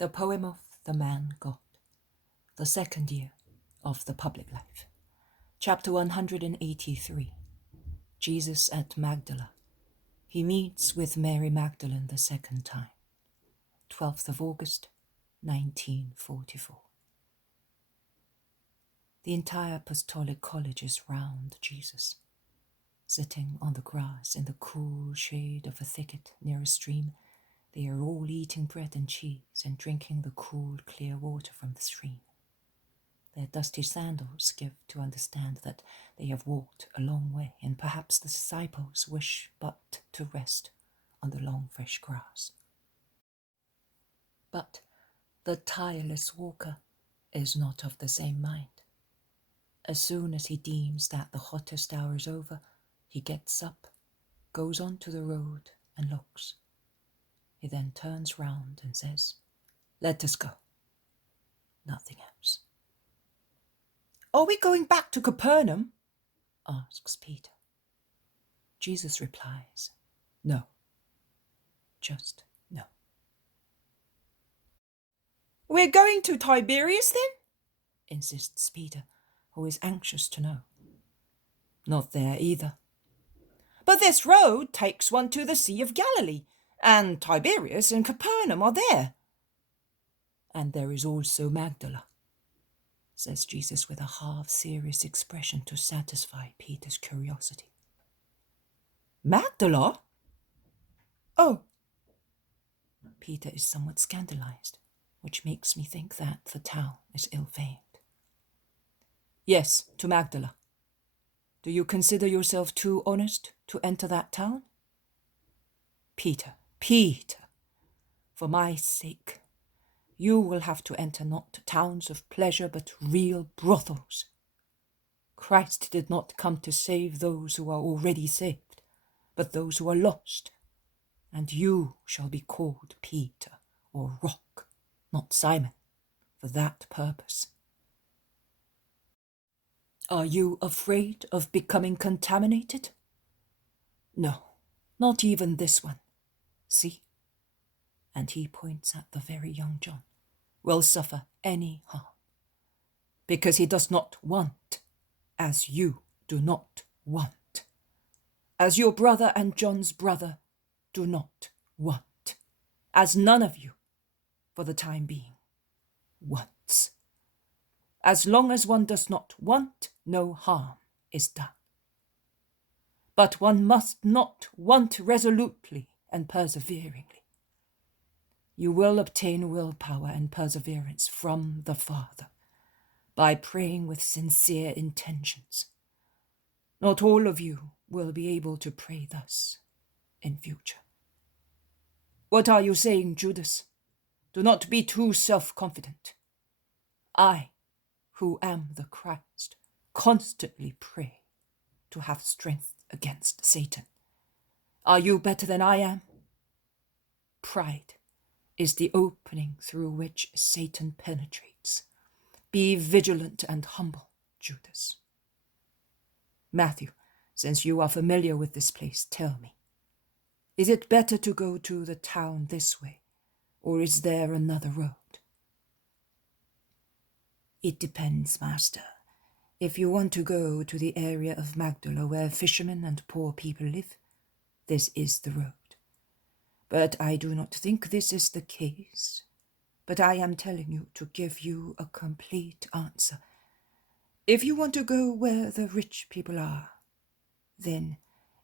The poem of the man God, the second year of the public life. Chapter 183. Jesus at Magdala. He meets with Mary Magdalene the second time. 12th of August, 1944. The entire apostolic college is round Jesus, sitting on the grass in the cool shade of a thicket near a stream. They are all eating bread and cheese and drinking the cool, clear water from the stream. Their dusty sandals give to understand that they have walked a long way, and perhaps the disciples wish but to rest on the long, fresh grass. But the tireless walker is not of the same mind. As soon as he deems that the hottest hour is over, he gets up, goes on to the road and looks. He then turns round and says, "Let us go." Nothing else. "Are we going back to Capernaum?" asks Peter. Jesus replies, "No." Just no. "We're going to Tiberias then?" insists Peter, who is anxious to know. "Not there either." "But this road takes one to the Sea of Galilee, and Tiberias and Capernaum are there." "And there is also Magdala," says Jesus with a half-serious expression to satisfy Peter's curiosity. "Magdala? Oh." Peter is somewhat scandalized, which makes me think that the town is ill-famed. "Yes, to Magdala. Do you consider yourself too honest to enter that town?" Peter, for my sake, you will have to enter not towns of pleasure, but real brothels. Christ did not come to save those who are already saved, but those who are lost. And you shall be called Peter, or Rock, not Simon, for that purpose. Are you afraid of becoming contaminated? No, not even this one. See? And he points at the very young John, will suffer any harm, because he does not want, as you do not want, as your brother and John's brother do not want, as none of you, for the time being, wants. As long as one does not want, no harm is done. But one must not want resolutely and perseveringly. You will obtain willpower and perseverance from the Father by praying with sincere intentions. Not all of you will be able to pray thus in future. What are you saying, Judas? Do not be too self-confident. I, who am the Christ, constantly pray to have strength against Satan. Are you better than I am? Pride is the opening through which Satan penetrates. Be vigilant and humble, Judas. Matthew, since you are familiar with this place, tell me, is it better to go to the town this way, or is there another road? It depends, Master. If you want to go to the area of Magdala where fishermen and poor people live, this is the road. But I do not think this is the case. But I am telling you to give you a complete answer. If you want to go where the rich people are, then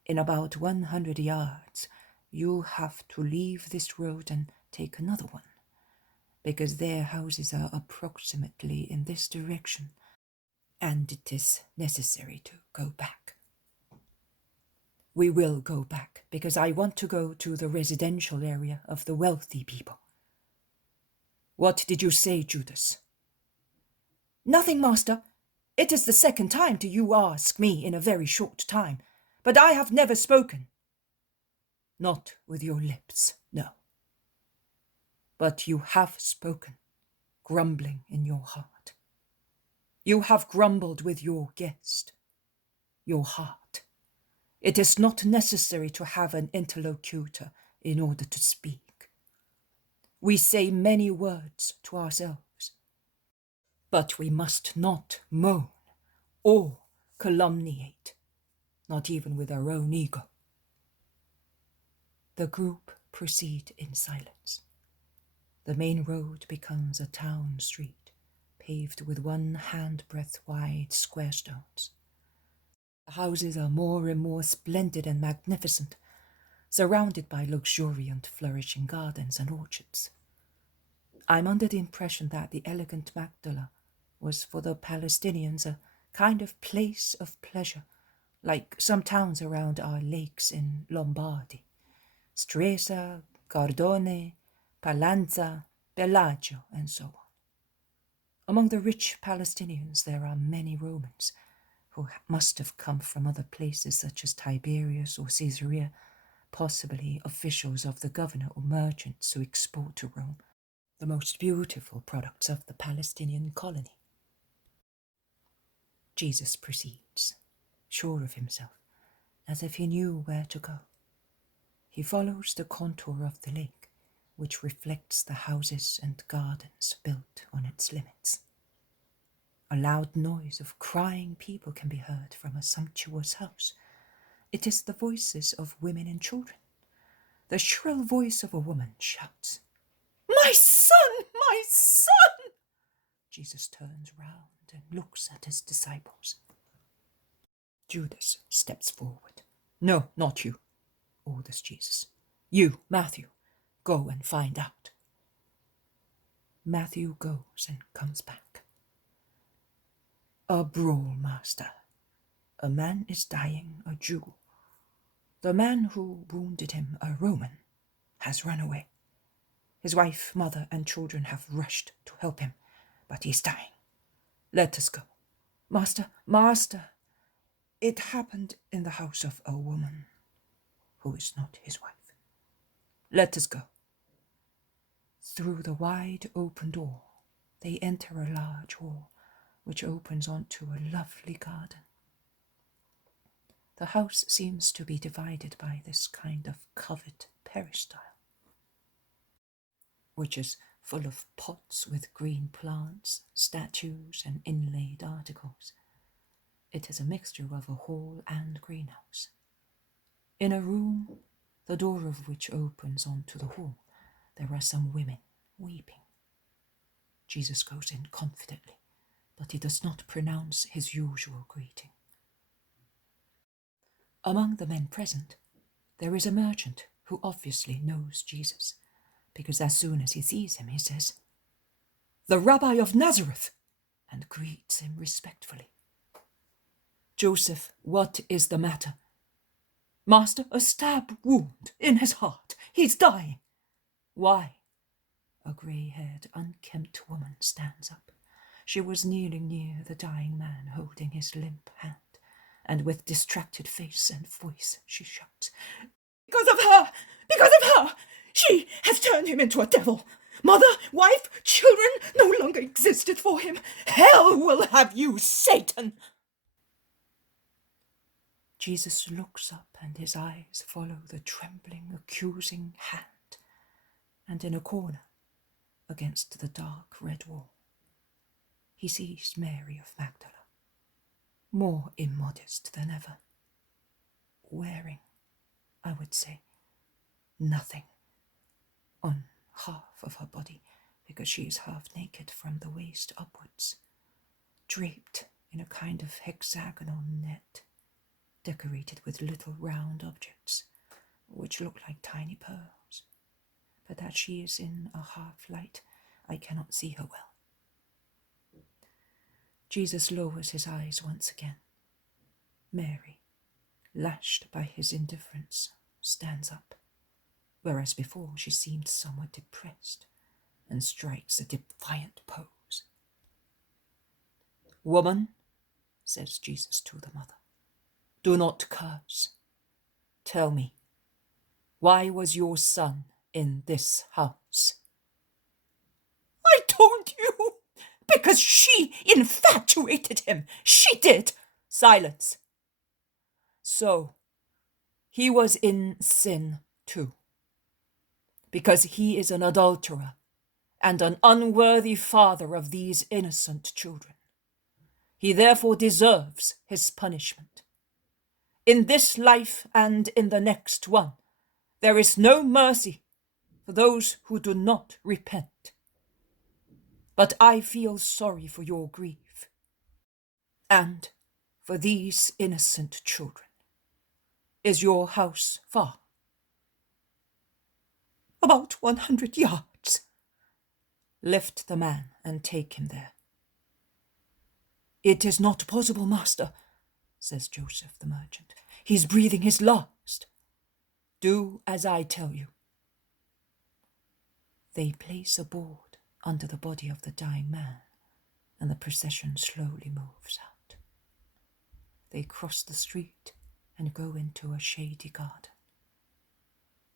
in about 100 yards, you have to leave this road and take another one, because their houses are approximately in this direction, and it is necessary to go back. We will go back, because I want to go to the residential area of the wealthy people. What did you say, Judas? Nothing, Master. It is the second time you ask me in a very short time, but I have never spoken. Not with your lips, no. But you have spoken, grumbling in your heart. You have grumbled with your guest, your heart. It is not necessary to have an interlocutor in order to speak. We say many words to ourselves, but we must not moan or calumniate, not even with our own ego. The group proceed in silence. The main road becomes a town street, paved with 1 handbreadth wide square stones. The houses are more and more splendid and magnificent, surrounded by luxuriant flourishing gardens and orchards. I'm under the impression that the elegant Magdala was for the Palestinians a kind of place of pleasure, like some towns around our lakes in Lombardy. Stresa, Cardone, Palanza, Bellagio, and so on. Among the rich Palestinians there are many Romans, who must have come from other places such as Tiberias or Caesarea, possibly officials of the governor or merchants who export to Rome the most beautiful products of the Palestinian colony. Jesus proceeds, sure of himself, as if he knew where to go. He follows the contour of the lake, which reflects the houses and gardens built on its limits. A loud noise of crying people can be heard from a sumptuous house. It is the voices of women and children. The shrill voice of a woman shouts, "My son! My son!" Jesus turns round and looks at his disciples. Judas steps forward. "No, not you," orders Jesus. "You, Matthew, go and find out." Matthew goes and comes back. "A brawl, master. A man is dying, a Jew. The man who wounded him, a Roman, has run away. His wife, mother, and children have rushed to help him, but he's dying. Let us go." "Master, master, it happened in the house of a woman who is not his wife." "Let us go." Through the wide open door, they enter a large hall, which opens onto a lovely garden. The house seems to be divided by this kind of covered peristyle, which is full of pots with green plants, statues, and inlaid articles. It is a mixture of a hall and greenhouse. In a room, the door of which opens onto the hall, there are some women weeping. Jesus goes in confidently, but he does not pronounce his usual greeting. Among the men present, there is a merchant who obviously knows Jesus, because as soon as he sees him, he says, "The Rabbi of Nazareth," and greets him respectfully. "Joseph, what is the matter?" "Master, a stab wound in his heart. He's dying." "Why?" A grey-haired, unkempt woman stands up. She was kneeling near the dying man, holding his limp hand, and with distracted face and voice she shouts, "Because of her! Because of her! She has turned him into a devil! Mother, wife, children no longer existed for him! Hell will have you, Satan!" Jesus looks up and his eyes follow the trembling, accusing hand, and in a corner, against the dark red wall, he sees Mary of Magdala, more immodest than ever, wearing, I would say, nothing on half of her body, because she is half naked from the waist upwards, draped in a kind of hexagonal net, decorated with little round objects, which look like tiny pearls. But as she is in a half light, I cannot see her well. Jesus lowers his eyes once again. Mary, lashed by his indifference, stands up, whereas before she seemed somewhat depressed, and strikes a defiant pose. "Woman," says Jesus to the mother, "do not curse. Tell me, why was your son in this house?" "I told you, because she infatuated him. She did." "Silence. So, he was in sin too, because he is an adulterer and an unworthy father of these innocent children. He therefore deserves his punishment. In this life and in the next one, there is no mercy for those who do not repent. But I feel sorry for your grief and for these innocent children. Is your house far? About 100 yards. Lift the man and take him there. It is not possible, master, says Joseph the merchant. He's breathing his last. Do as I tell you. They place a board under the body of the dying man, and the procession slowly moves out. They cross the street and go into a shady garden.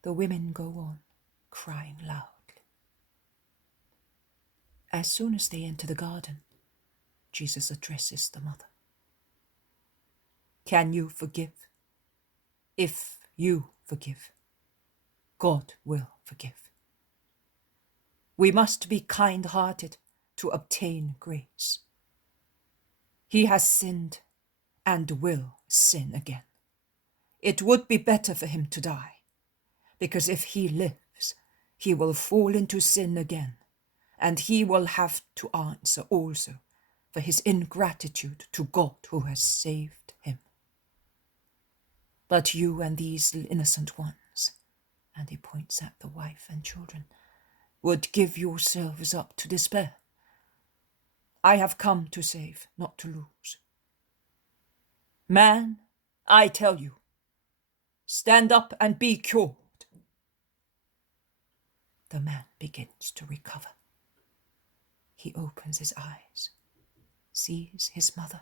The women go on, crying loudly. As soon as they enter the garden, Jesus addresses the mother. Can you forgive? If you forgive, God will forgive. We must be kind-hearted to obtain grace. He has sinned and will sin again. It would be better for him to die, because if he lives, he will fall into sin again, and he will have to answer also for his ingratitude to God who has saved him. But you and these innocent ones, and he points at the wife and children, would give yourselves up to despair. I have come to save, not to lose. Man, I tell you, stand up and be cured. The man begins to recover. He opens his eyes, sees his mother,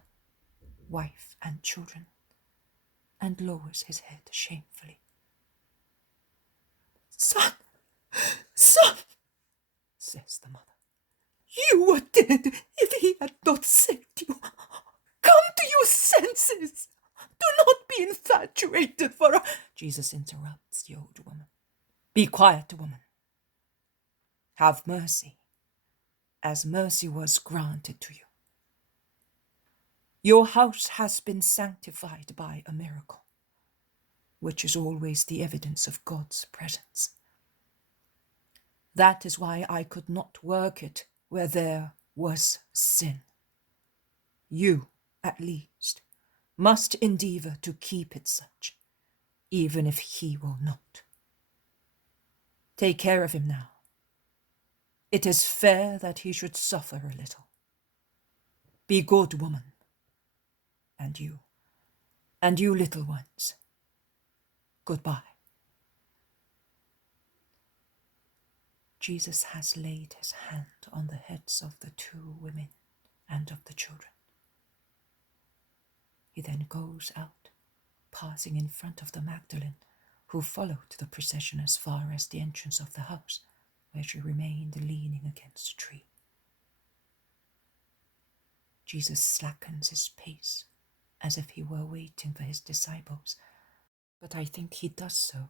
wife, and children, and lowers his head shamefully. Son, son, says the mother, you were dead if he had not saved you. Come to your senses. Do not be infatuated for a... Jesus interrupts the old woman. Be quiet, woman. Have mercy, as mercy was granted to you. Your house has been sanctified by a miracle, which is always the evidence of God's presence. That is why I could not work it where there was sin. You, at least, must endeavour to keep it such, even if he will not. Take care of him now. It is fair that he should suffer a little. Be good, woman. And you little ones, goodbye. Jesus has laid his hand on the heads of the two women and of the children. He then goes out, passing in front of the Magdalene, who followed the procession as far as the entrance of the house, where she remained leaning against a tree. Jesus slackens his pace, as if he were waiting for his disciples, but I think he does so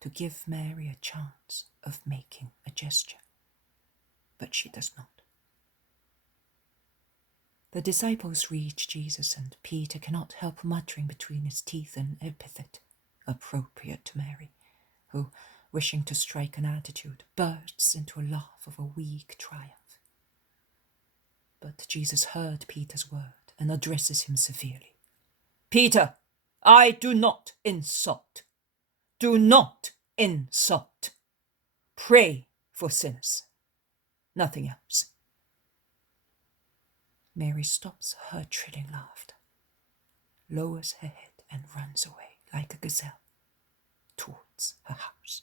to give Mary a chance of making a gesture. But she does not. The disciples reach Jesus, and Peter cannot help muttering between his teeth an epithet appropriate to Mary, who, wishing to strike an attitude, bursts into a laugh of a weak triumph. But Jesus heard Peter's word and addresses him severely. Peter, I do not insult. Do not insult. Pray for sinners. Nothing else. Mary stops her trilling laughter, lowers her head and runs away like a gazelle towards her house.